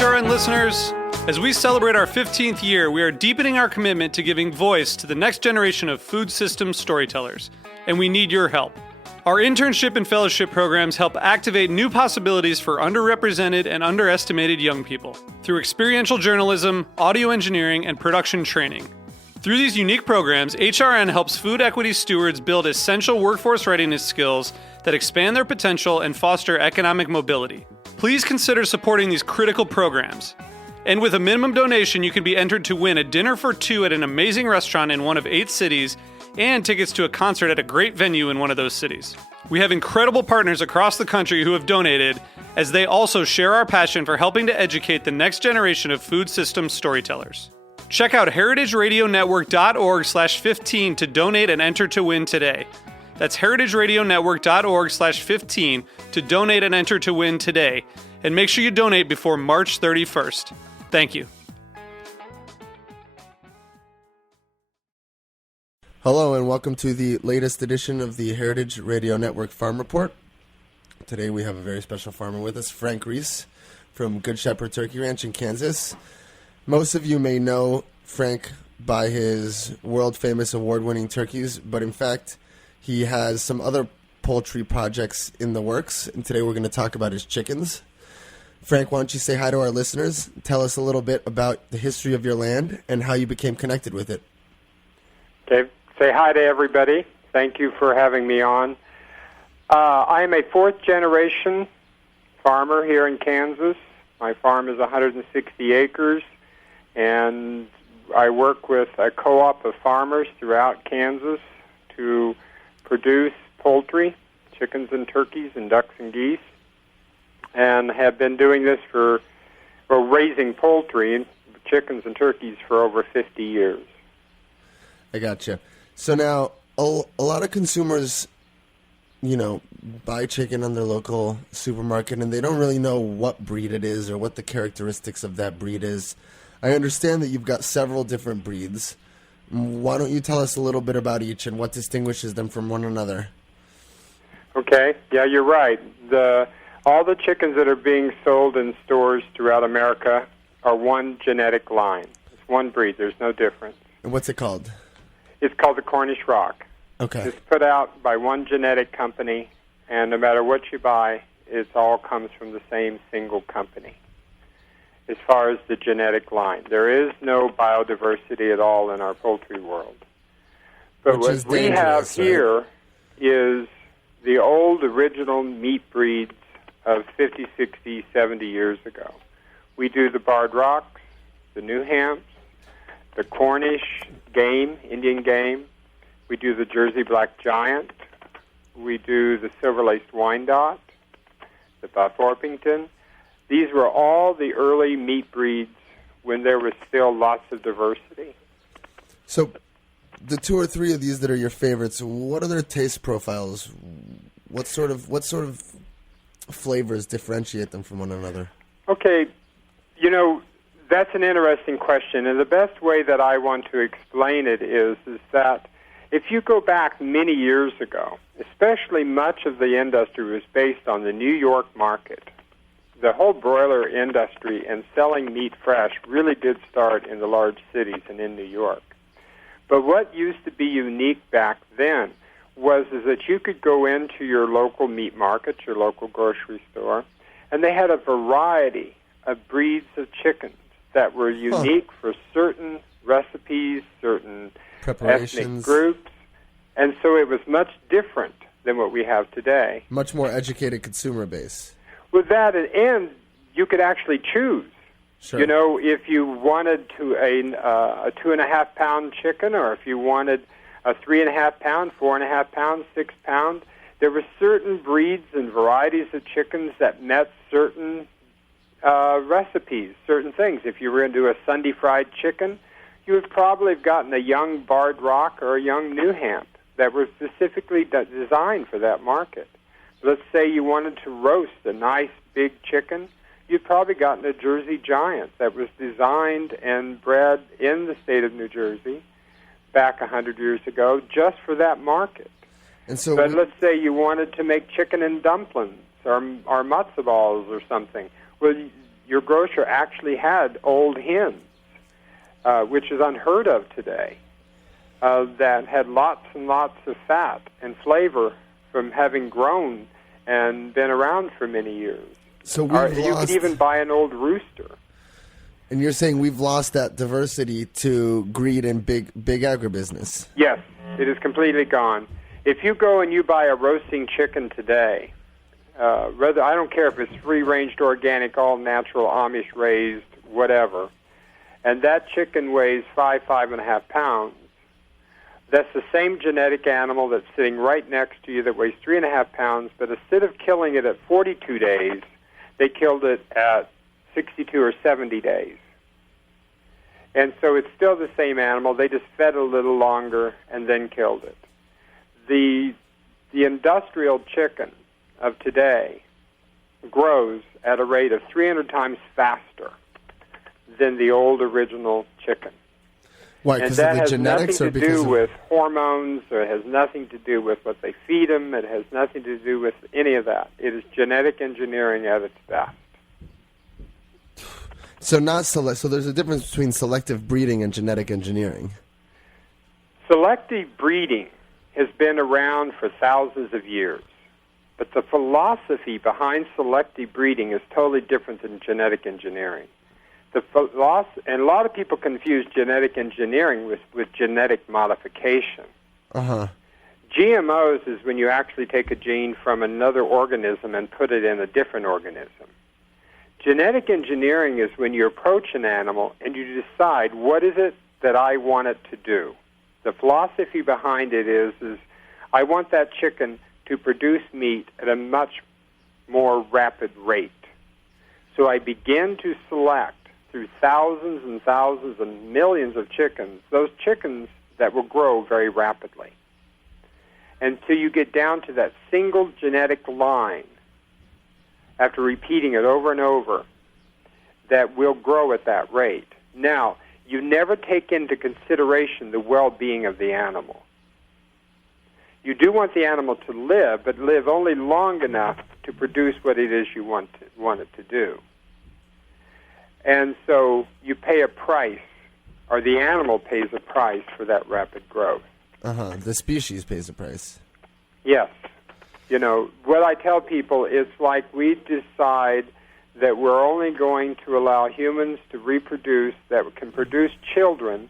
HRN listeners. As we celebrate our 15th year, we are deepening our commitment to giving voice to the next generation of food systems storytellers, and we need your help. Our internship and fellowship programs help activate new possibilities for underrepresented and underestimated young people through experiential journalism, audio engineering, and production training. Through these unique programs, HRN helps food equity stewards build essential workforce readiness skills that expand their potential and foster economic mobility. Please consider supporting these critical programs. And with a minimum donation, you can be entered to win a dinner for two at an amazing restaurant in one of 8 cities and tickets to a concert at a great venue in one of those cities. We have incredible partners across the country who have donated, as they also share our passion for helping to educate the next generation of food systems storytellers. Check out heritageradionetwork.org/15 to donate and enter to win today. That's heritageradionetwork.org/15 to donate and enter to win today. And make sure you donate before March 31st. Thank you. Hello and welcome to the latest edition of the Heritage Radio Network Farm Report. Today we have a very special farmer with us, Frank Reese from Good Shepherd Turkey Ranch in Kansas. Most of you may know Frank by his world-famous award-winning turkeys, but in fact, he has some other poultry projects in the works, and today we're going to talk about his chickens. Frank, why don't you say hi to our listeners? Tell us a little bit about the history of your land and how you became connected with it. Okay, say hi to everybody. Thank you for having me on. I am a fourth-generation farmer here in Kansas. My farm is 160 acres, and I work with a co-op of farmers throughout Kansas to produce poultry, chickens and turkeys and ducks and geese, and have been doing this raising poultry and chickens and turkeys for over 50 years. I gotcha. So now, a lot of consumers, buy chicken on their local supermarket, and they don't really know what breed it is or what the characteristics of that breed is. I understand that you've got several different breeds. Why don't you tell us a little bit about each and what distinguishes them from one another? Okay, yeah, you're right. All the chickens that are being sold in stores throughout America are one genetic line. It's one breed. There's no difference. And what's it called? It's called the Cornish Rock. Okay. It's put out by one genetic company, and no matter what you buy, it all comes from the same single company. As far as the genetic line, there is no biodiversity at all in our poultry world. But what we have here is the old original meat breeds of 50, 60, 70 years ago. We do the Barred Rocks, the New Hamps, the Cornish game, Indian game. We do the Jersey Black Giant. We do the Silver-Laced Wyandotte, the Buff Orpington. These were all the early meat breeds when there was still lots of diversity. So the 2 or 3 of these that are your favorites, what are their taste profiles? What sort of flavors differentiate them from one another? Okay, that's an interesting question, and the best way that I want to explain it is that if you go back many years ago, especially much of the industry was based on the New York market. The whole broiler industry and selling meat fresh really did start in the large cities and in New York. But what used to be unique back then was that you could go into your local meat market, your local grocery store, and they had a variety of breeds of chickens that were unique for certain recipes, certain ethnic groups, and so it was much different than what we have today. Much more educated consumer base. With that, and you could actually choose. Sure. If you wanted a 2.5-pound chicken, or if you wanted a 3.5-pound, 4.5-pound, 6-pound, there were certain breeds and varieties of chickens that met certain recipes, certain things. If you were going to do a Sunday fried chicken, you would probably have gotten a young Barred Rock or a young New Hamp that were specifically designed for that market. Let's say you wanted to roast a nice big chicken, you'd probably gotten a Jersey Giant that was designed and bred in the state of New Jersey back 100 years ago just for that market. And so but let's say you wanted to make chicken and dumplings or matzo balls or something. Well, your grocer actually had old hens, which is unheard of today, that had lots and lots of fat and flavor from having grown and been around for many years. So you could even buy an old rooster. And you're saying we've lost that diversity to greed and big agribusiness? Yes, it is completely gone. If you go and you buy a roasting chicken today, I don't care if it's free-ranged, organic, all-natural, Amish-raised, whatever, and that chicken weighs 5.5 pounds, that's the same genetic animal that's sitting right next to you that weighs 3.5 pounds, but instead of killing it at 42 days, they killed it at 62 or 70 days. And so it's still the same animal. They just fed it a little longer and then killed it. The industrial chicken of today grows at a rate of 300 times faster than the old original chicken. Why? And Because that of the has genetics, nothing or to because do of... with hormones, or it has nothing to do with what they feed them. It has nothing to do with any of that. It is genetic engineering at its best. So there's a difference between selective breeding and genetic engineering. Selective breeding has been around for thousands of years, but the philosophy behind selective breeding is totally different than genetic engineering. And a lot of people confuse genetic engineering with genetic modification. Uh-huh. GMOs is when you actually take a gene from another organism and put it in a different organism. Genetic engineering is when you approach an animal and you decide, what is it that I want it to do? The philosophy behind it is I want that chicken to produce meat at a much more rapid rate. So I begin to select through thousands and thousands and millions of chickens, those chickens that will grow very rapidly, until you get down to that single genetic line, after repeating it over and over, that will grow at that rate. Now, you never take into consideration the well-being of the animal. You do want the animal to live, but live only long enough to produce what it is you want it to do. And so you pay a price, or the animal pays a price for that rapid growth. Uh-huh. The species pays a price. Yes. You know, what I tell people is like we decide that we're only going to allow humans to reproduce, that can produce children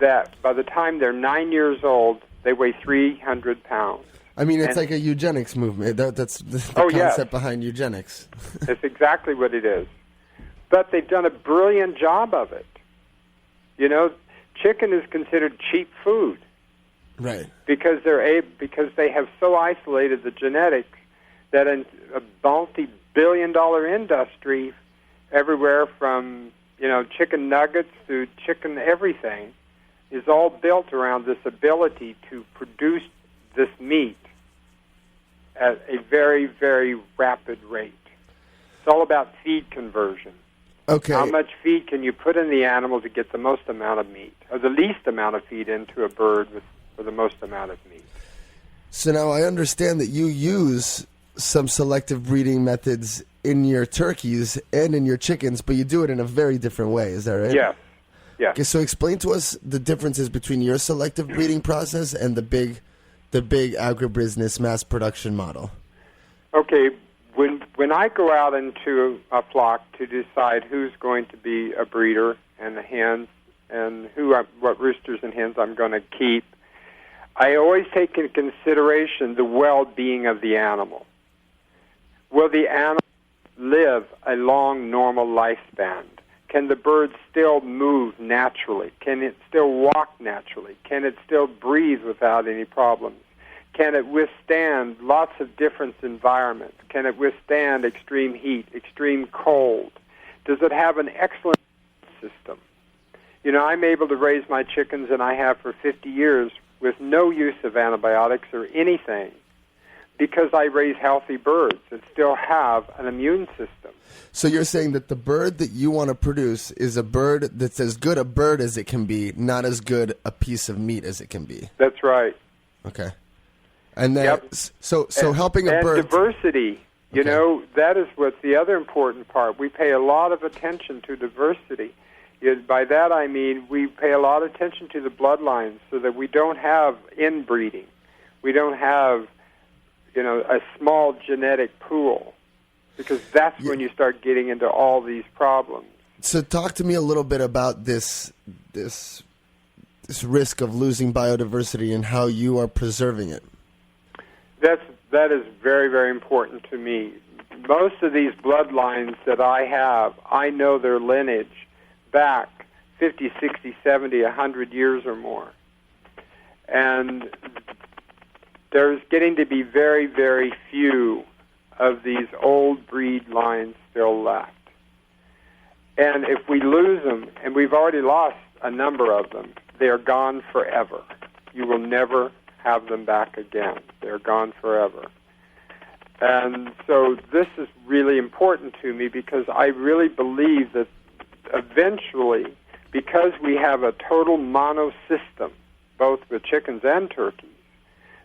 that by the time they're 9 years old, they weigh 300 pounds. I mean, it's like a eugenics movement. That's the concept behind eugenics. That's exactly what it is. But they've done a brilliant job of it. You know, chicken is considered cheap food. Right. Because they have so isolated the genetics that a multi-billion-dollar industry everywhere from, chicken nuggets to chicken everything is all built around this ability to produce this meat at a very, very rapid rate. It's all about feed conversion. Okay. How much feed can you put in the animal to get the most amount of meat, or the least amount of feed into a bird for the most amount of meat? So now I understand that you use some selective breeding methods in your turkeys and in your chickens, but you do it in a very different way. Is that right? Yes. Yeah. Okay, so explain to us the differences between your selective breeding process and the big agribusiness mass production model. Okay, when I go out into a flock to decide who's going to be a breeder and the hens and what roosters and hens I'm going to keep, I always take into consideration the well-being of the animal. Will the animal live a long, normal lifespan? Can the bird still move naturally? Can it still walk naturally? Can it still breathe without any problems? Can it withstand lots of different environments? Can it withstand extreme heat, extreme cold? Does it have an excellent system? I'm able to raise my chickens, and I have for 50 years, with no use of antibiotics or anything, because I raise healthy birds that still have an immune system. So you're saying that the bird that you want to produce is a bird that's as good a bird as it can be, not as good a piece of meat as it can be. That's right. Okay. And then, so helping a bird... And diversity You know, that is what's the other important part. We pay a lot of attention to diversity. By that I mean we pay a lot of attention to the bloodlines so that we don't have inbreeding. We don't have, a small genetic pool, because that's when you start getting into all these problems. So talk to me a little bit about this risk of losing biodiversity and how you are preserving it. That is very, very important to me. Most of these bloodlines that I have, I know their lineage back 50, 60, 70, 100 years or more. And there's getting to be very, very few of these old breed lines still left. And if we lose them, and we've already lost a number of them, they are gone forever. You will never have them back again. They're gone forever. And so this is really important to me, because I really believe that eventually, because we have a total monosystem, both with chickens and turkeys,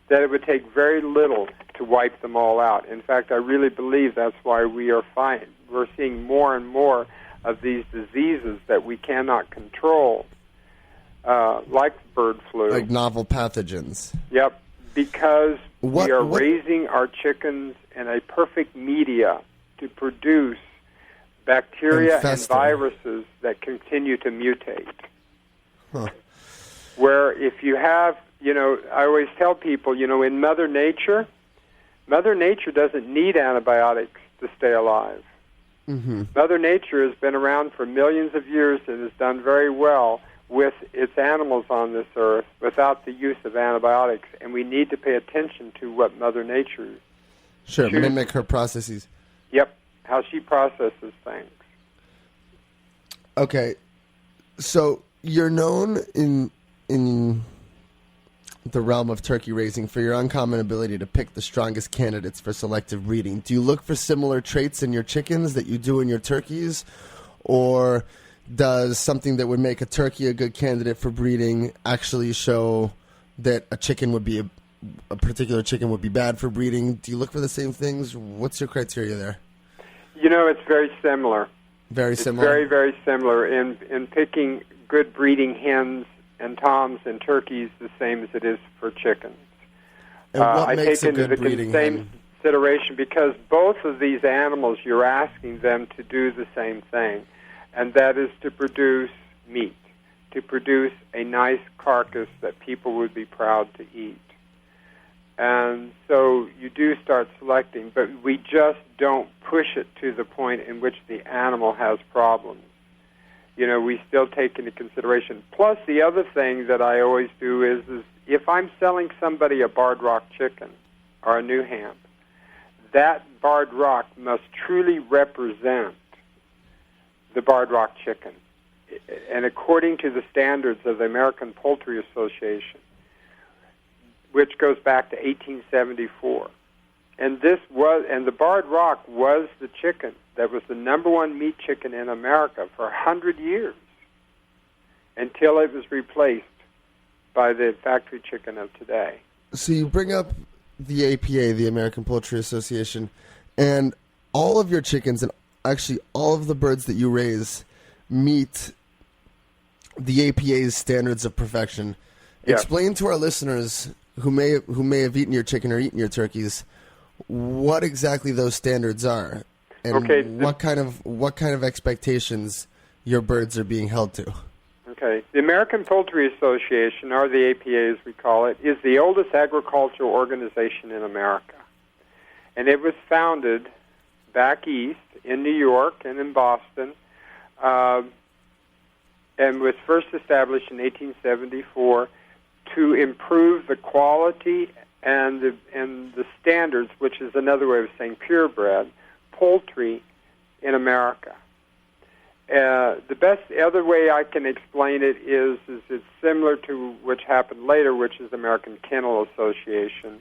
that it would take very little to wipe them all out. In fact, I really believe that's why we're seeing more and more of these diseases that we cannot control, like bird flu. Like novel pathogens. Yep, because we are raising our chickens in a perfect media to produce bacteria and viruses that continue to mutate. Huh. Where if you have, I always tell people, in Mother Nature doesn't need antibiotics to stay alive. Mm-hmm. Mother Nature has been around for millions of years and has done very well with its animals on this earth without the use of antibiotics, and we need to pay attention to what Mother Nature chooses. Mimic her processes. Yep, how she processes things. Okay, so you're known in the realm of turkey raising for your uncommon ability to pick the strongest candidates for selective breeding. Do you look for similar traits in your chickens that you do in your turkeys, or does something that would make a turkey a good candidate for breeding actually show that a particular chicken would be bad for breeding? Do you look for the same things? What's your criteria there? It's very similar. Very similar? Very, very similar in picking good breeding hens and toms and turkeys, the same as it is for chickens. And what makes take a good into the breeding same hen? consideration, because both of these animals, you're asking them to do the same thing, and that is to produce meat, to produce a nice carcass that people would be proud to eat. And so you do start selecting, but we just don't push it to the point in which the animal has problems. We still take into consideration. Plus, the other thing that I always do is if I'm selling somebody a barred rock chicken or a new ham, that barred rock must truly represent the barred rock chicken. And according to the standards of the American Poultry Association, which goes back to 1874. And the barred rock was the chicken that was the number one meat chicken in America for 100 years, until it was replaced by the factory chicken of today. So you bring up the APA, the American Poultry Association, and all of your chickens, and actually all of the birds that you raise, meet the APA's standards of perfection. Yeah. Explain to our listeners who may have eaten your chicken or eaten your turkeys what exactly those standards are, and what kind of expectations your birds are being held to. Okay. The American Poultry Association, or the APA as we call it, is the oldest agricultural organization in America. And it was founded back east in New York and in Boston, and was first established in 1874 to improve the quality and the standards, which is another way of saying purebred, poultry in America. The other way I can explain it is it's similar to which happened later, which is the American Kennel Association.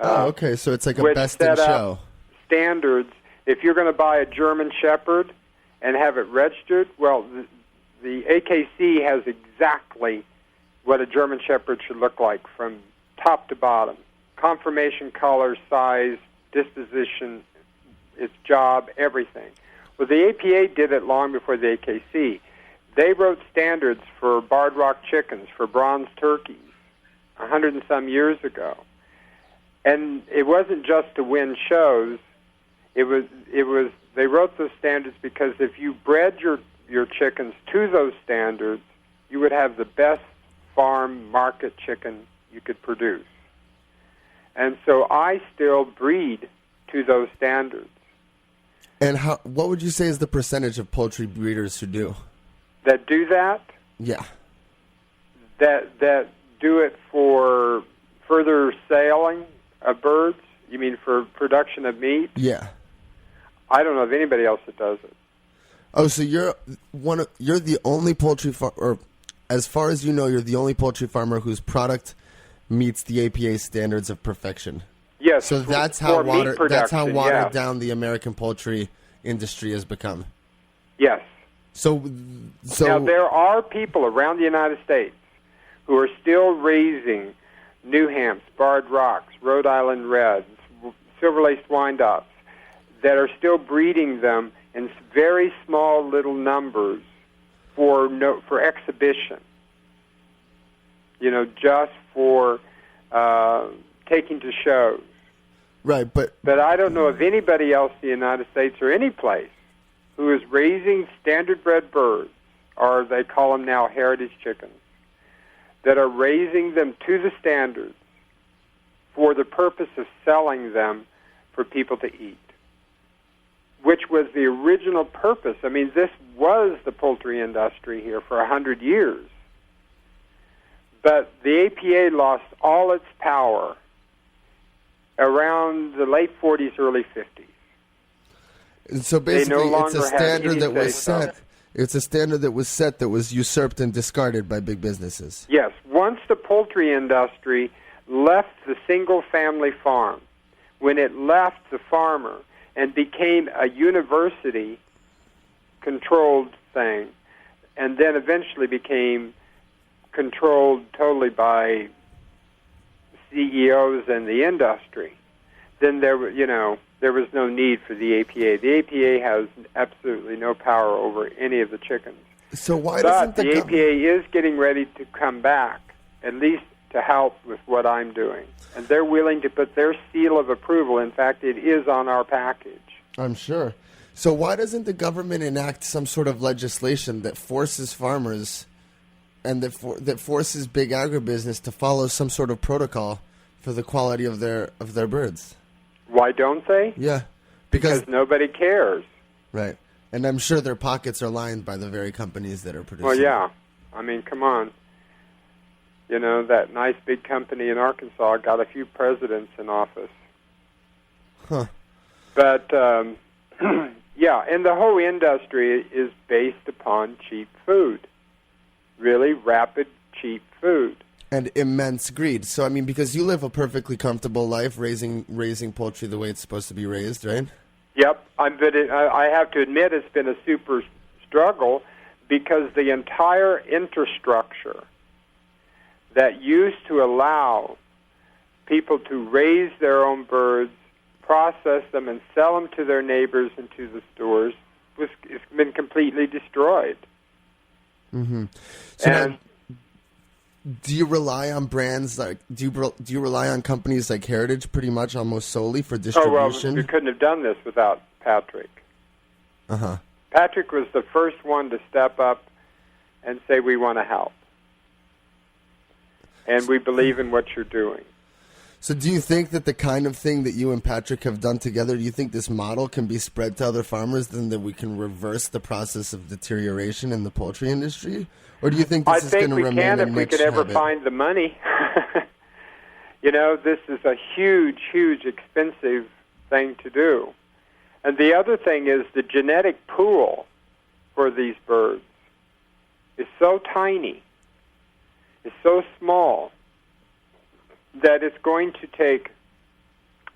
Okay, so it's like a best in show. Standards. If you're going to buy a German Shepherd and have it registered, well, the AKC has exactly what a German Shepherd should look like from top to bottom. Conformation, color, size, disposition, its job, everything. Well, the APA did it long before the AKC. They wrote standards for barred rock chickens, for bronze turkeys, 100 and some years ago. And it wasn't just to win shows. It was they wrote those standards because if you bred your chickens to those standards, you would have the best farm market chicken you could produce. And so I still breed to those standards. And what would you say is the percentage of poultry breeders who do? That do that? Yeah. That do it for further selling of birds? You mean for production of meat? Yeah. I don't know of anybody else that does it. Oh, so you're the only poultry or as far as you know, you're the only poultry farmer whose product meets the APA standards of perfection. Yes. So that's how watered yes. down the American poultry industry has become. Yes. So now there are people around the United States who are still raising New Hampshire, barred rocks, Rhode Island Reds, silver-laced windups that are still breeding them in very small little numbers for exhibition. You know, just for taking to shows. Right, but I don't know of anybody else in the United States or any place who is raising standard-bred birds, or they call them now heritage chickens, that are raising them to the standards for the purpose of selling them for people to eat, which was the original purpose. I mean, this was the poultry industry here for 100 years. But the APA lost all its power around the late 40s, early 50s. And so basically, it's a standard that was set. So. It's a standard that was set that was usurped and discarded by big businesses. Yes. Once the poultry industry left the single-family farm, when it left the farmer and became a university-controlled thing, and then eventually became controlled totally by CEOs and the industry, then there was no need for the APA. The APA has absolutely no power over any of the chickens. So why doesn't the APA is getting ready to come back, at least to help with what I'm doing. And they're willing to put their seal of approval. In fact, it is on our package. I'm sure. So why doesn't the government enact some sort of legislation that forces farmers and that forces big agribusiness to follow some sort of protocol for the quality of their birds? Why don't they? Yeah. Because nobody cares. Right. And I'm sure their pockets are lined by the very companies that are producing. Well, yeah. I mean, come on. You know, that nice big company in Arkansas got a few presidents in office. Huh. But, yeah, and the whole industry is based upon cheap food. Really rapid, cheap food. And immense greed. So, I mean, because you live a perfectly comfortable life raising poultry the way it's supposed to be raised, right? Yep. I have to admit it's been a super struggle because the entire infrastructure that used to allow people to raise their own birds, process them, and sell them to their neighbors and to the stores it's been completely destroyed. Mm-hmm. So and now, do you rely on brands like do you rely on companies like Heritage pretty much almost solely for distribution? Oh, well, we couldn't have done this without Patrick. Uh-huh. Patrick was the first one to step up and say, we want to help. And we believe in what you're doing. So do you think that the kind of thing that you and Patrick have done together, do you think this model can be spread to other farmers, then that we can reverse the process of deterioration in the poultry industry? Or do you think this is going to remain a niche habit? I think we can if we could ever find the money. You know, this is a huge, huge, expensive thing to do. And the other thing is the genetic pool for these birds is so tiny, is so small, that it's going to take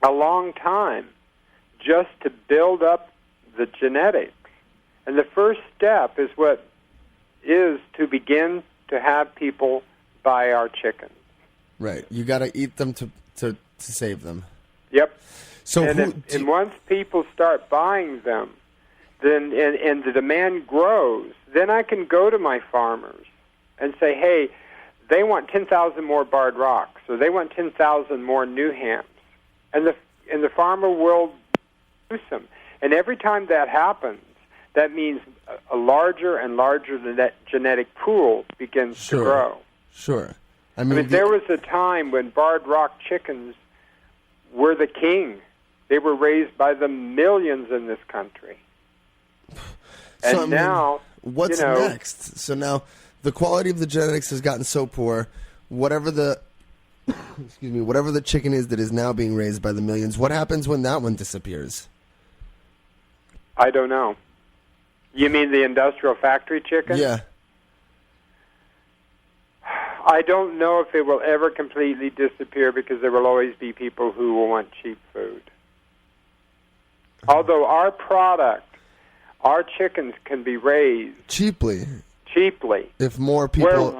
a long time just to build up the genetics. And the first step is to begin to have people buy our chickens. Right. You got to eat them to save them. Yep. So and once people start buying them, then and the demand grows, then I can go to my farmers and say, hey, they want 10,000 more barred rocks, or they want 10,000 more new hams, and the farmer will produce them. And every time that happens, that means a larger and larger genetic pool begins to grow. Sure. I mean, there was a time when barred rock chickens were the king. They were raised by the millions in this country. And so, now, what's next? So now the quality of the genetics has gotten so poor. Whatever the whatever the chicken is that is now being raised by the millions, what happens when that one disappears? I don't know. You mean the industrial factory chicken? Yeah. I don't know if it will ever completely disappear, because there will always be people who will want cheap food. Although our product, our chickens can be raised cheaply. If more people,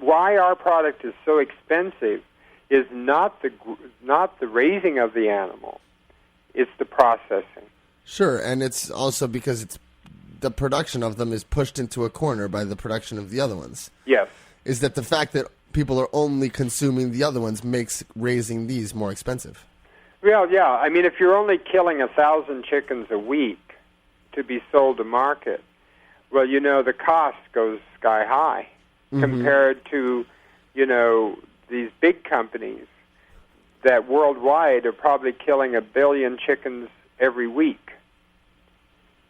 why our product is so expensive is not the raising of the animal, it's the processing. Sure, and it's also because the production of them is pushed into a corner by the production of the other ones. Yes. Is that the fact that people are only consuming the other ones makes raising these more expensive? Well, yeah. I mean, if you're only killing 1,000 chickens a week to be sold to market, well, the cost goes sky high compared to, these big companies that worldwide are probably killing 1 billion chickens every week.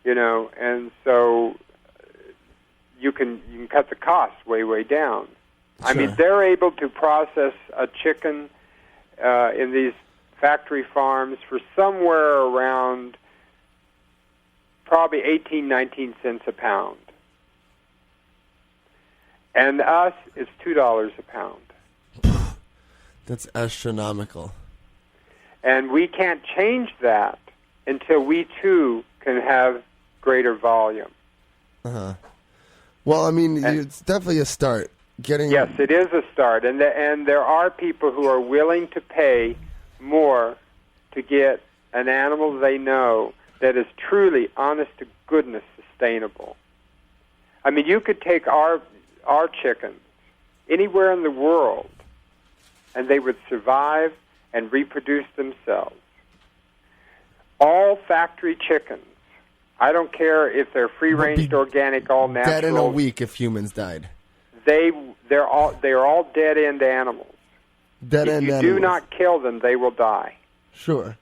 And so you can cut the costs way down. Sure. I mean, they're able to process a chicken in these factory farms for somewhere around probably 18, 19 cents a pound. And us, it's $2 a pound. That's astronomical. And we can't change that until we, too, can have greater volume. Uh-huh. Well, I mean, it's definitely a start. Yes, it is a start. And there are people who are willing to pay more to get an animal they know that is truly, honest-to-goodness, sustainable. I mean, you could take our chickens anywhere in the world, and they would survive and reproduce themselves. All factory chickens, I don't care if they're free-range, organic, all natural. Dead in a week if humans died. They're all dead-end animals. If you do not kill them, they will die. Sure.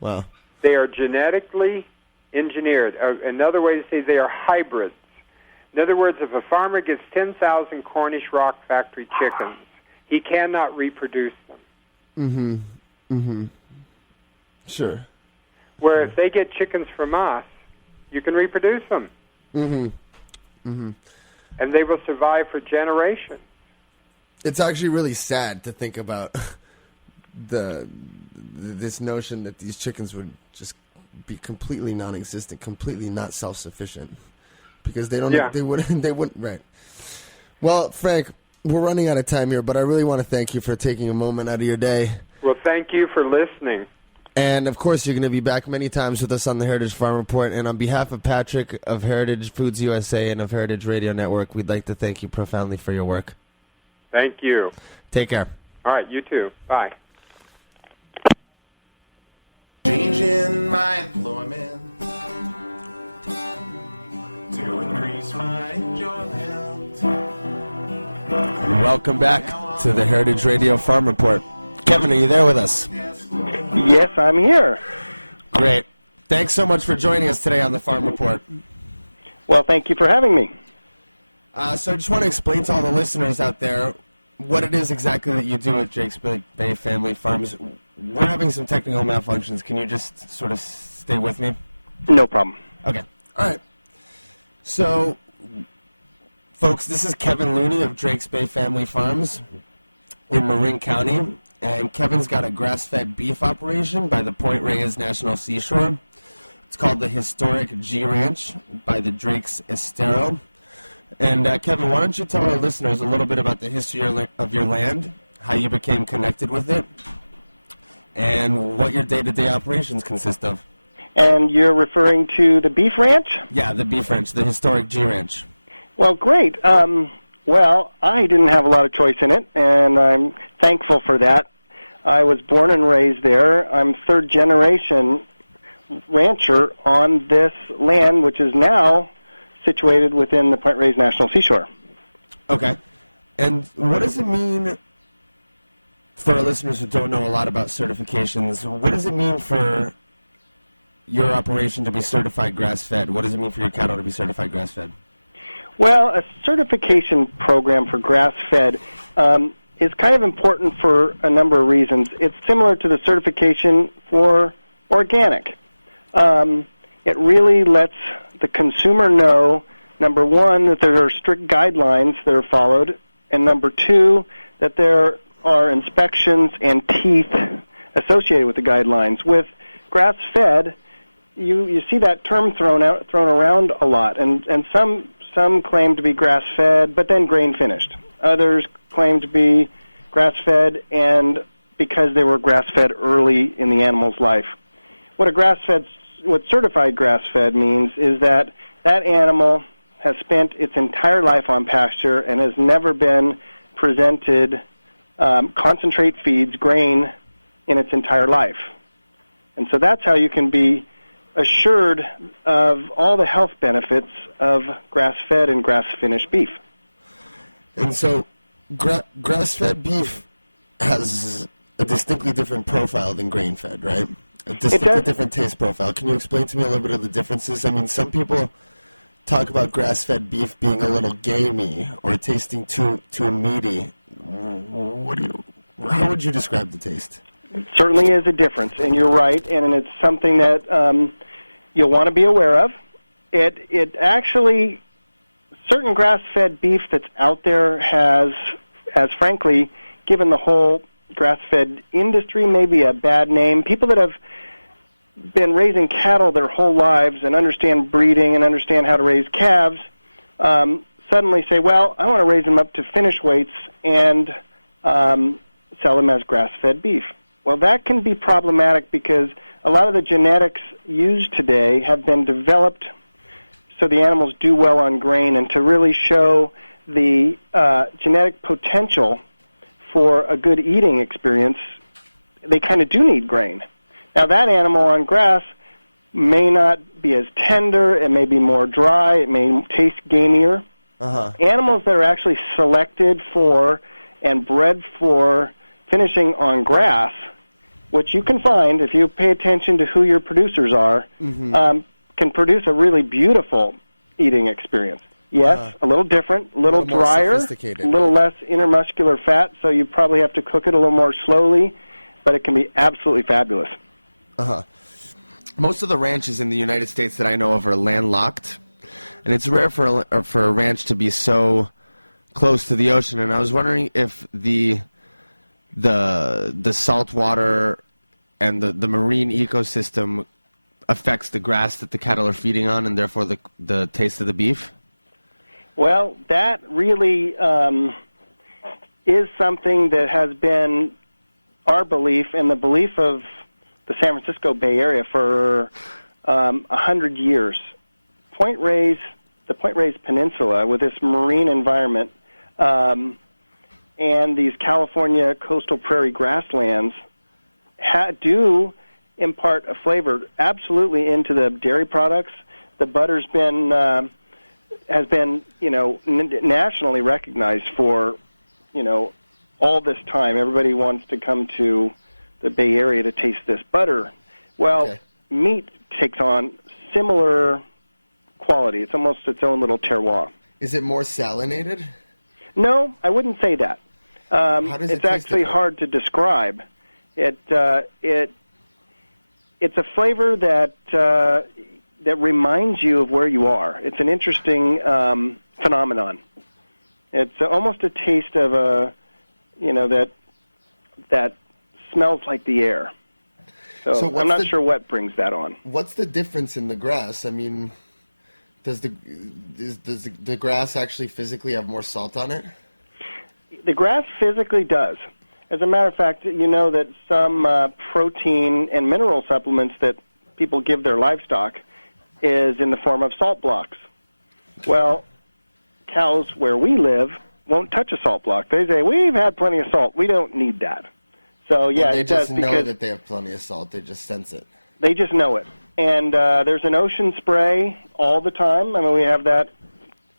Wow. They are genetically engineered. Another way to say they are hybrids. In other words, if a farmer gets 10,000 Cornish rock factory chickens, he cannot reproduce them. Sure. Where if they get chickens from us, you can reproduce them. And they will survive for generations. It's actually really sad to think about this notion that these chickens would just be completely non-existent, completely not self-sufficient, because they don't. Yeah. They wouldn't. Right. Well, Frank, we're running out of time here, but I really want to thank you for taking a moment out of your day. Well, thank you for listening. And, of course, you're going to be back many times with us on the Heritage Farm Report. And on behalf of Patrick of Heritage Foods USA and of Heritage Radio Network, we'd like to thank you profoundly for your work. Thank you. Take care. All right, you too. Bye. Changing my employment to increase my enjoyment. Welcome back to the Heritage Radio Farm Report. Kevin, are you there with us? Yes, I'm here. Great. Thanks so much for joining us today on the Farm Report. Well, thank you for having me. So I just want to explain to all the listeners out there what it is exactly that you do at Drake's Bay Family Farms. We're having some technical malfunctions. Can you just sort of stay with me? No problem. Okay. All right. So, folks, this is Kevin Looney of Drake's Bay Family Farms in Marin County. And Kevin's got a grass-fed beef operation by the Point Reyes National Seashore. It's called the Historic G Ranch by the Drake's Estero. And Kevin, why don't you tell our listeners a little bit about the history of your land, how you became connected with it, and what your day-to-day operations consist of. And you're referring to the beef ranch? Yeah, the beef ranch, the historic G Ranch. Well, great. Well, I didn't have a lot of choice in it, and I'm thankful for that. I was born and raised there. I'm third-generation rancher on this land, which is now situated within the Point Reyes National Seashore. Okay. And what does it mean, for our listeners who don't know a lot about certifications, what does it mean for your operation to be certified grass-fed? What does it mean for your cattle to be certified grass-fed? Well, a certification program for grass-fed is kind of important for a number of reasons. It's similar to the certification for organic. It really lets the consumer know, number one, that there are strict guidelines that are followed, and number two, that there are inspections and teeth associated with the guidelines. With grass-fed, you see that term thrown around a lot, and some claim to be grass-fed, but then grain-finished. Others claim to be grass-fed, and because they were grass-fed early in the animal's life. What certified grass-fed means is that that animal has spent its entire life on pasture and has never been presented concentrate feeds, grain, in its entire life. And so that's how you can be assured of all the health benefits of grass-fed and grass-finished beef. And so grass-fed beef has a distinctly different profile than grain-fed, right? A distinctly different taste profile. Can you explain to me a little bit of the differences? I mean, some people talk about grass-fed beef being a little gamey or tasting too meaty. How would you describe the taste? It certainly is a difference, and you're right, and it's something that you'll want to be aware of. It actually, certain grass-fed beef that's out there has frankly given the whole grass-fed industry maybe a bad name. People that have been raising cattle their whole lives and understand breeding and understand how to raise calves suddenly say, well, I want to raise them up to finish weights and sell them as grass-fed beef. Well, that can be problematic because a lot of the genetics used today have been developed so the animals do well on grain, and to really show the genetic potential for a good eating experience, they kind of do need grain. Now, that animal on grass may not be as tender, it may be more dry, it may taste gamier. Animals that are actually selected for and bred for finishing on grass, which you can find if you pay attention to who your producers are, can produce a really beautiful eating experience. Yes, a little different, a little drier, a little less intermuscular fat, so you probably have to cook it a little more slowly, but it can be absolutely fabulous. Most of the ranches in the United States that I know of are landlocked, and it's rare for a ranch to be so close to the ocean. And I was wondering if the salt water and the marine ecosystem affects the grass that the cattle are feeding on, and therefore the taste of the beef. Well, that really is something that has been our belief and the belief of the San Francisco Bay Area for 100 years. The Point Reyes Peninsula, with its marine environment and these California coastal prairie grasslands, do impart a flavor absolutely into the dairy products. The butter's been has been, nationally recognized for, all this time. Everybody wants to come to the Bay Area to taste this butter. Well, meat takes on similar quality. It's almost its own little terroir. Is it more salinated? No, I wouldn't say that. It's actually hard to describe. It's a flavor that reminds you of where you are. It's an interesting phenomenon. It's almost a taste of that smells like the air. So I'm not sure what brings that on. What's the difference in the grass? I mean, does the grass actually physically have more salt on it? The grass physically does. As a matter of fact, you know that some protein and mineral supplements that people give their livestock is in the form of salt blocks. Well, cows where we live won't touch a salt block. They say, we've had plenty of salt. We don't need that. So, yeah, and it does. They just know that they have plenty of salt. They just sense it. They just know it. And there's an ocean spray all the time. I mean, we have that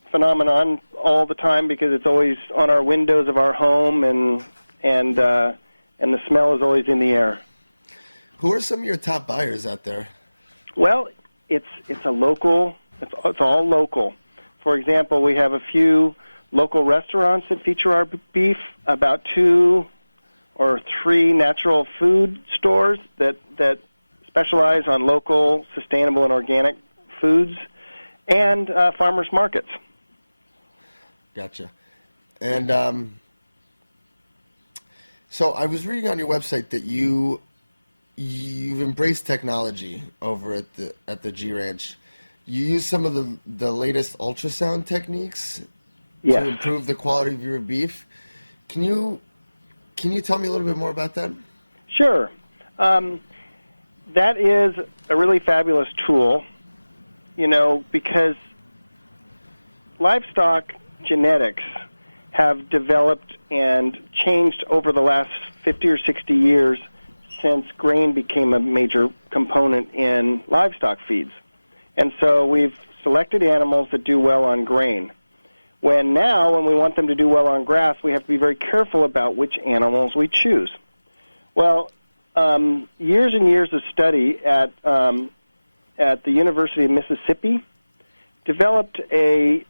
phenomenon all the time because it's always on our windows of our home, and the smell is always in the air. Who are some of your top buyers out there? Well, it's a local. It's all local. For example, we have a few local restaurants that feature our beef, about 2 or 3 natural food stores that specialize on local, sustainable, and organic foods, and farmers markets. Gotcha. And so I was reading on your website that you've embraced technology over at the G Ranch. You use some of the latest ultrasound techniques Yes. to improve the quality of your beef. Can you tell me a little bit more about that? Sure. That is a really fabulous tool, because livestock genetics have developed and changed over the last 50 or 60 years since grain became a major component in livestock feeds. And so we've selected animals that do well on grain. When we want them to do well on grass, we have to be very careful about which animals we choose. Well, years and years of study at the University of Mississippi developed a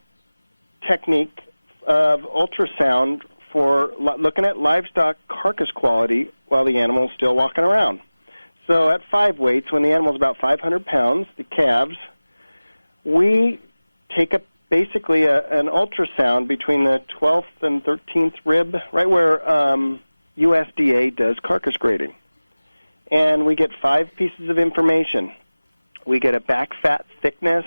technique of ultrasound for looking at livestock carcass quality while the animal's still walking around. So at 5 weights, when the animal's about 500 pounds, the calves, we take basically an ultrasound between the 12th and 13th rib, right where USDA does carcass grading. And we get 5 pieces of information. We get a back fat thickness,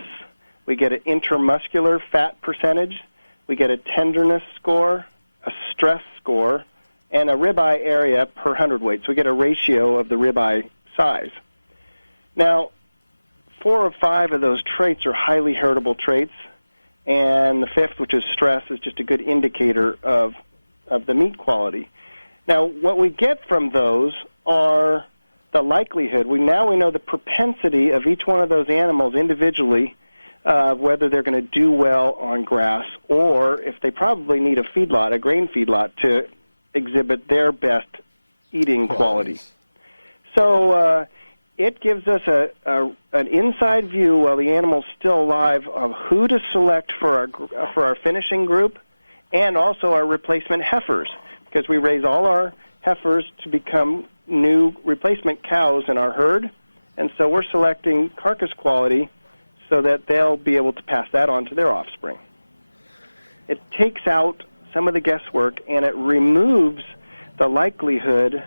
we get an intermuscular fat percentage, we get a tenderness score, a stress score, and a ribeye area per hundredweight. So we get a ratio of the ribeye size. Now, 4 or 5 of those traits are highly heritable traits, and the 5th, which is stress, is just a good indicator of the meat quality. Now, what we get from those are the likelihood. We know the propensity of each one of those animals individually, whether they're going to do well on grass or if they probably need a feedlot, a grain feedlot, to exhibit their best eating quality. So it gives us an inside view while the animal's still alive of who to select for our finishing group and also our replacement heifers, because we raise all our heifers to become new replacement cows in our herd, and so we're selecting carcass quality so that they'll be able to pass that on to their offspring. It takes out some of the guesswork, and it removes the likelihood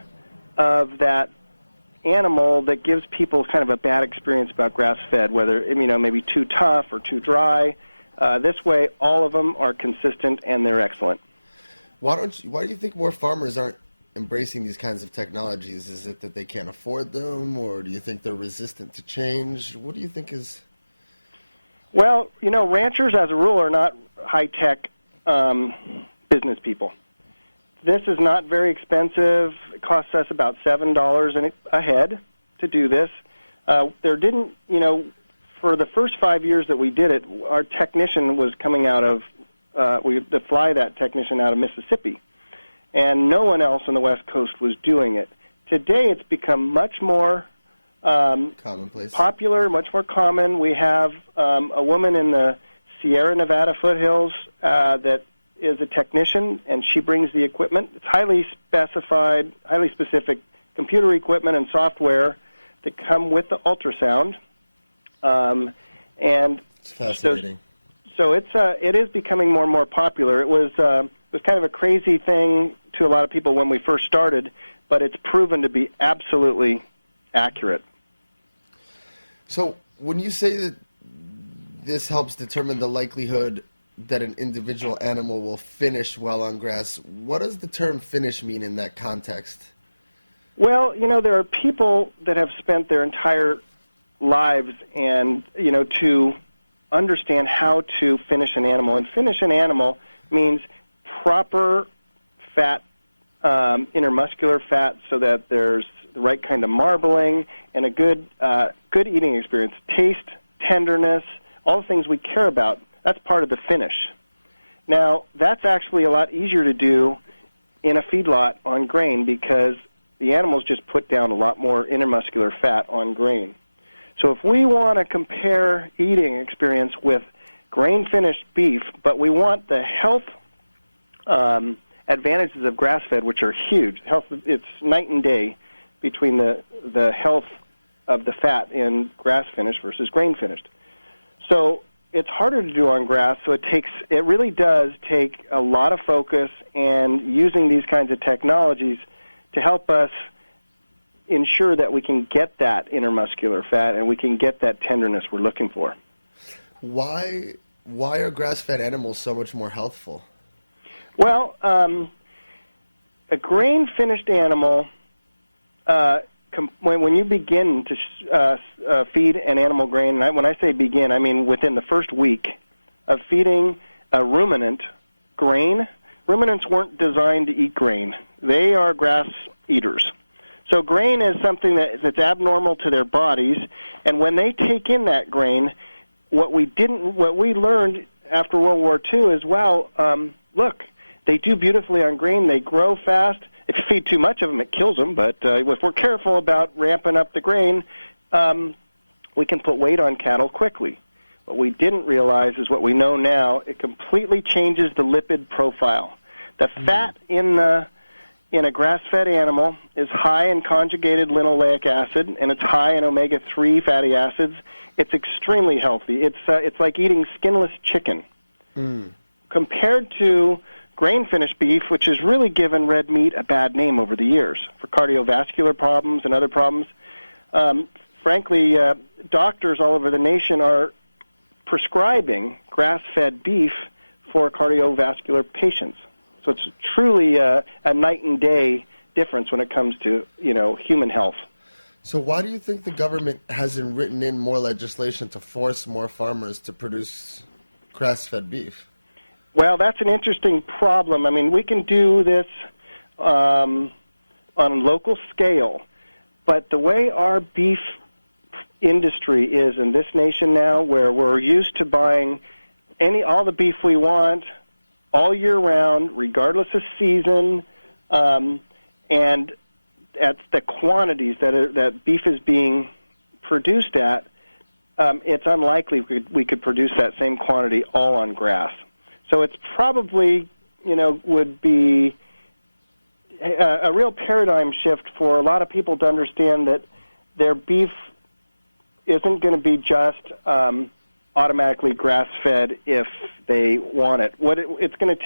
of that animal that gives people kind of a bad experience about grass-fed, whether maybe too tough or too dry. This way, all of them are consistent and they're excellent. Why do you think more farmers aren't embracing these kinds of technologies? Is it that they can't afford them, or do you think they're resistant to change? What do you think is... Well, ranchers as a rule are not high-tech business people. This is not very expensive. It costs us about $7 a head to do this. For the first 5 years that we did it, our technician was coming out of, we had to fly that technician out of Mississippi, and no one else on the West Coast was doing it. Today it's become much more commonplace, popular, much more common. We have a woman in the Sierra Nevada foothills that is a technician, and she brings the equipment. It's highly specified, highly specific computer equipment and software that come with the ultrasound. And it's fascinating. So it is becoming more and more popular. It was kind of a crazy thing to a lot of people when we first started, but it's proven to be absolutely accurate. So when you say that this helps determine the likelihood that an individual animal will finish well on grass. What does the term finish mean in that context? Well, there are people that have spent their entire lives and, to understand how to finish an animal. And finish an animal means proper fat, intermuscular fat, so that there's the right kind of marbling and a good eating experience. Taste, tenderness, all the things we care about, that's part of the finish. Now, that's actually a lot easier to do in a feedlot on grain because the animals just put down a lot more intermuscular fat on grain. So if we want to compare eating experience with grain-finished beef, but we want the health advantages of grass-fed, which are huge. It's night and day between the health of the fat in grass-finished versus grain-finished. So it's harder to do on grass, so it really does take a lot of focus and using these kinds of technologies to help us ensure that we can get that intermuscular fat and we can get that tenderness we're looking for. Why are grass-fed animals so much more healthful? Well, a grain-finished animal, when you begin to feed an animal grain, and when I say begin, I mean within the first week of feeding a ruminant grain. Ruminants weren't designed to eat grain. They are grass eaters. So grain is something that's abnormal to their bodies, and when they take in that grain, what we learned after World War II is, look, they do beautifully on grain, they grow fast. If you feed too much of them, it kills them, but if we're careful about ramping up the grain, we can put weight on cattle quickly. What we didn't realize is what we know now, it completely changes the lipid profile. The fat in a grass-fed animal is high in conjugated linoleic acid, and it's high in omega-3 fatty acids. It's extremely healthy. It's like eating skinless chicken. Compared to grain-finished beef, which has really given red meat a bad name over the years for cardiovascular problems and other problems. Frankly, doctors all over the nation are prescribing grass-fed beef for cardiovascular patients. So it's truly a night and day difference when it comes to, human health. So why do you think the government hasn't written in more legislation to force more farmers to produce grass-fed beef? Well, that's an interesting problem. I mean, we can do this on a local scale, but the way our beef industry is in this nation now, where we're used to buying all the beef we want all year round, regardless of season, and at the quantities that beef is being produced at, it's unlikely we could produce that same quantity all on grass. So it's probably, would be a real paradigm shift for a lot of people to understand that their beef isn't going to be just automatically grass-fed if they want it. It's going to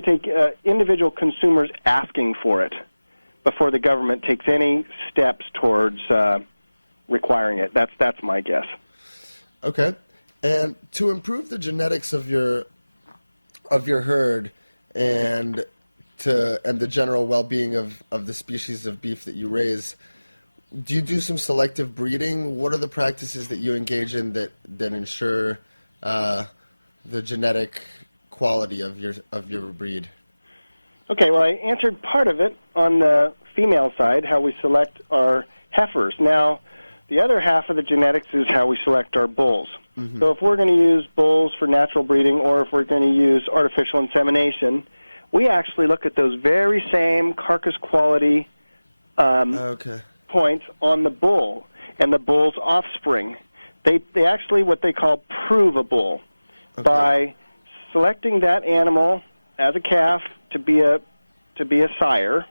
take individual consumers asking for it before the government takes any steps towards requiring it. That's my guess. Okay. And to improve the genetics of your herd and the general well-being of the species of beef that you raise, do you do some selective breeding? What are the practices that you engage in that ensure the genetic quality of your breed? Okay, well, I answered part of it on the female side, how we select our heifers. Now, the other half of the genetics is how we select our bulls. Mm-hmm. So if we're going to use bulls for natural breeding or if we're going to use artificial insemination, we actually look at those very same carcass quality points on the bull and the bull's offspring. They actually what they call prove a bull by selecting that animal as a calf to be a sire,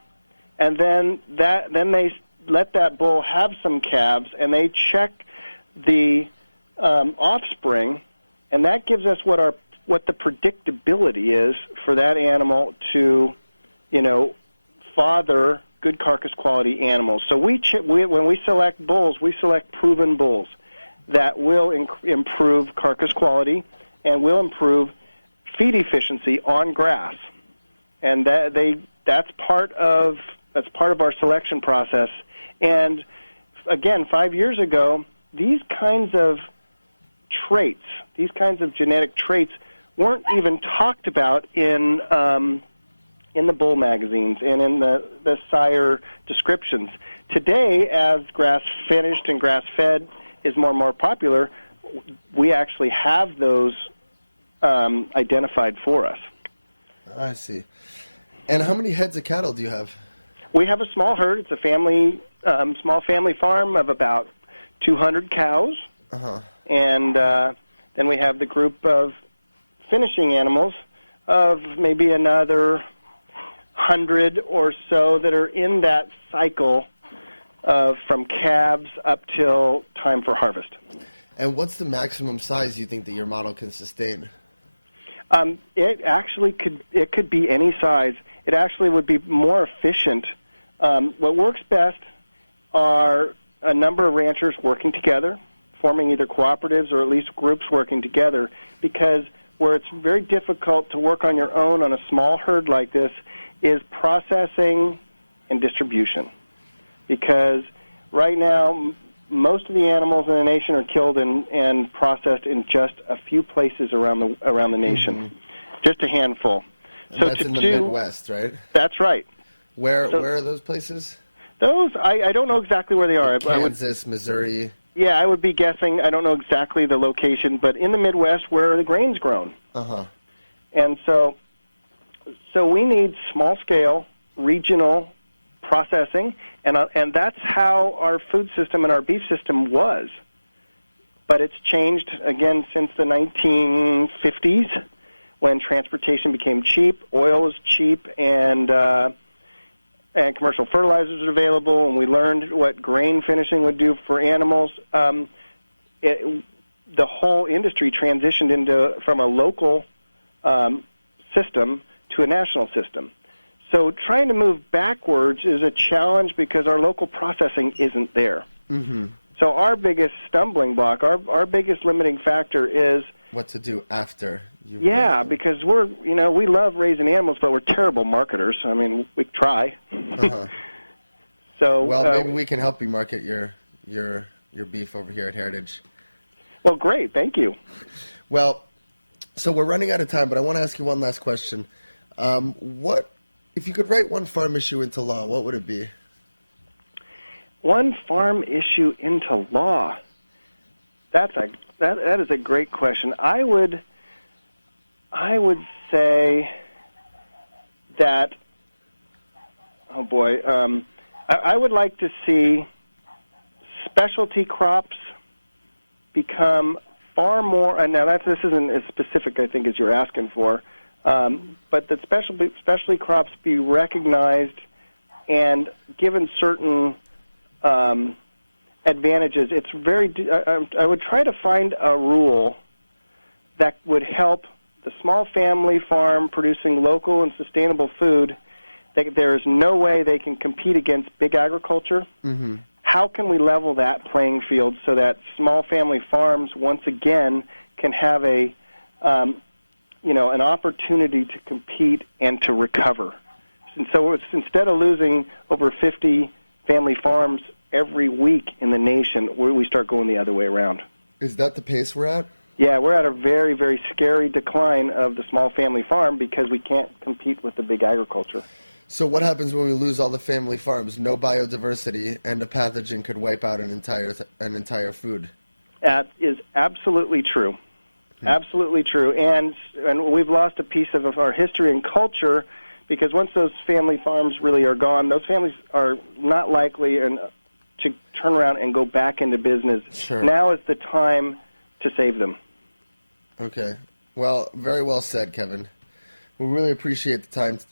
and then they let that bull have some calves, and they check the offspring, and that gives us what the predictability is for that animal to, father good carcass quality animals. So when we select bulls, we select proven bulls. that will improve carcass quality and will improve feed efficiency on grass. And that's part of our selection process. And again, 5 years ago, these kinds of traits, these kinds of genetic traits, weren't even talked about in the bull magazines and in the sire descriptions. Today, as grass-finished and grass-fed is more and more popular, we actually have those identified for us. I see. And how many heads of cattle do you have? We have a small herd. It's a small family farm of about 200 cows. Uh-huh. And then we have the group of finishing animals of maybe another 100 or so that are in that cycle from calves up till time for harvest. And what's the maximum size you think that your model can sustain? It could be any size. It actually would be more efficient. What works best are a number of ranchers working together, forming either cooperatives or at least groups working together, because where it's very difficult to work on your own on a small herd like this is processing and distribution. Because right now, most of the animals in the nation are killed and processed in just a few places around the nation, just a handful. And so that's in the Midwest, right? That's right. Where are those places? Those I don't know exactly where they are. Kansas, Missouri. Yeah, I would be guessing. I don't know exactly the location, but in the Midwest where the grain's grown. Uh-huh. And so we need small-scale, regional processing, and that's how our food system and our beef system was. But it's changed, again, since the 1950s when transportation became cheap, oil was cheap, and commercial fertilizers are available, and we learned what grain finishing would do for animals. The whole industry transitioned from a local system to a national system. So trying to move backwards is a challenge because our local processing isn't there. Mm-hmm. So our biggest stumbling block, our biggest limiting factor is what to do after you. Yeah, because we love raising animals, but we're terrible marketers. I mean, we try. Uh-huh. So maybe we can help you market your beef over here at Heritage. Well, great, thank you. Well, so we're running out of time, but I want to ask you one last question. What if you could write one farm issue into law? What would it be? One farm issue into law. That is a great question. I would say that. Oh boy, I would like to see specialty crops become far more. And now this isn't as specific, I think, as you're asking for. But that specialty crops be recognized and given certain advantages. It's I would try to find a rule that would help the small family farm producing local and sustainable food. There is no way they can compete against big agriculture. Mm-hmm. How can we level that playing field so that small family farms once again can have an opportunity to compete and to recover? And so instead of losing over 50 family farms every week in the nation, we start going the other way around. Is that the pace we're at? Yeah, we're at a very, very scary decline of the small family farm because we can't compete with the big agriculture. So what happens when we lose all the family farms? No biodiversity, and a pathogen could wipe out an entire food. That is absolutely true. Absolutely true. And we've lost a piece of our history and culture because once those family farms really are gone, those families are not likely to turn around and go back into business. Sure. Now is the time to save them. Okay. Well, very well said, Kevin. We really appreciate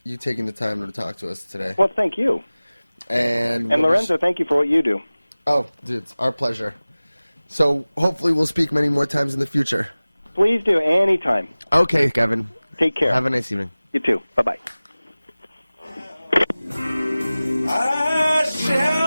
you taking the time to talk to us today. Well, thank you. And Lorenzo, thank you for what you do. Oh, dude, it's our pleasure. So hopefully we'll speak many more times in the future. Please do, anytime. Okay, Kevin. Take care. Have a nice evening. You too. Bye-bye. I shall